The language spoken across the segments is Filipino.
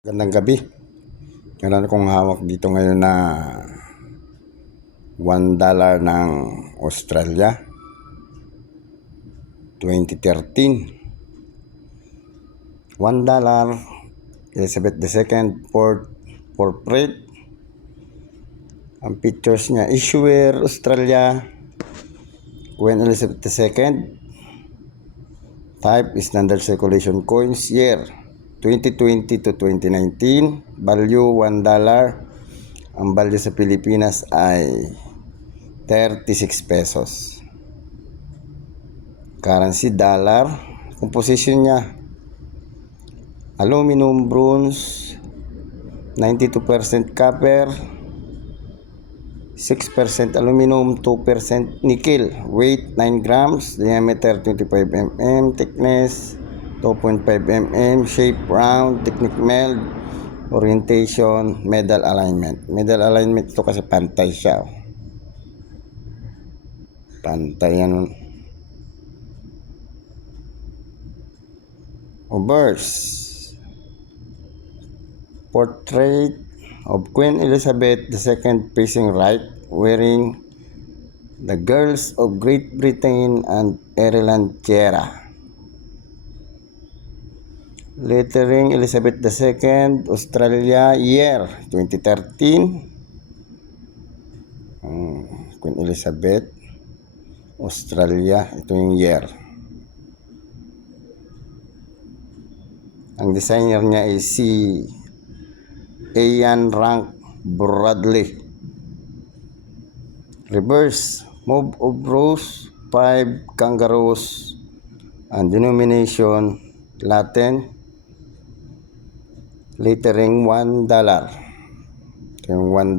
Gandang gabi. Meron akong hawak dito ngayon na $1 ng Australia 2013. $1 Elizabeth II portrait. Ang pictures niya, issuer Australia, Queen Elizabeth II. Type is standard circulation coins. Year 2020 to 2019. Value $1. Ang value sa Pilipinas ay 36 pesos. Currency dollar. Composition niya, aluminum, bronze, 92% copper, 6% aluminum, 2% nickel. Weight 9 grams. Diameter 25 mm. Thickness 2.5 mm. Shape round. Technique meld. Orientation, medal alignment. Medal alignment ito kasi pantay siya. Pantay yan. Obverse. Portrait of Queen Elizabeth II facing right, wearing the Girls of Great Britain and Ireland tiara. Lettering Elizabeth II, Australia, year 2013. Queen Elizabeth, Australia, ito yung year. Ang designer niya ay si Ian Rank Bradley. Reverse, move of rose, 5 kangaroos, and denomination Latin. Lettering $1. Ito yung $1.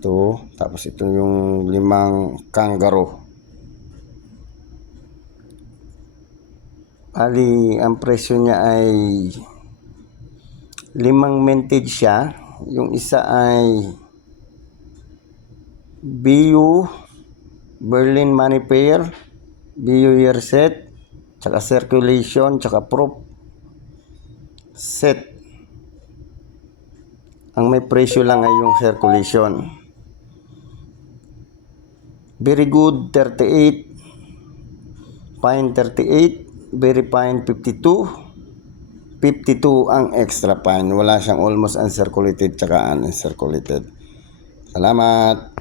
Ito, tapos ito yung 5 kangaroo. Ali, ang presyo niya ay 5 mintage siya. Yung isa ay BU Berlin Money Pair, BU Year Set, tsaka Circulation, tsaka Proof Set. Ang may presyo lang ay yung Circulation. Very Good 38, Fine 38, Very Fine 52, 52 ang extra fine. Wala siyang almost uncirculated tsaka uncirculated. Salamat.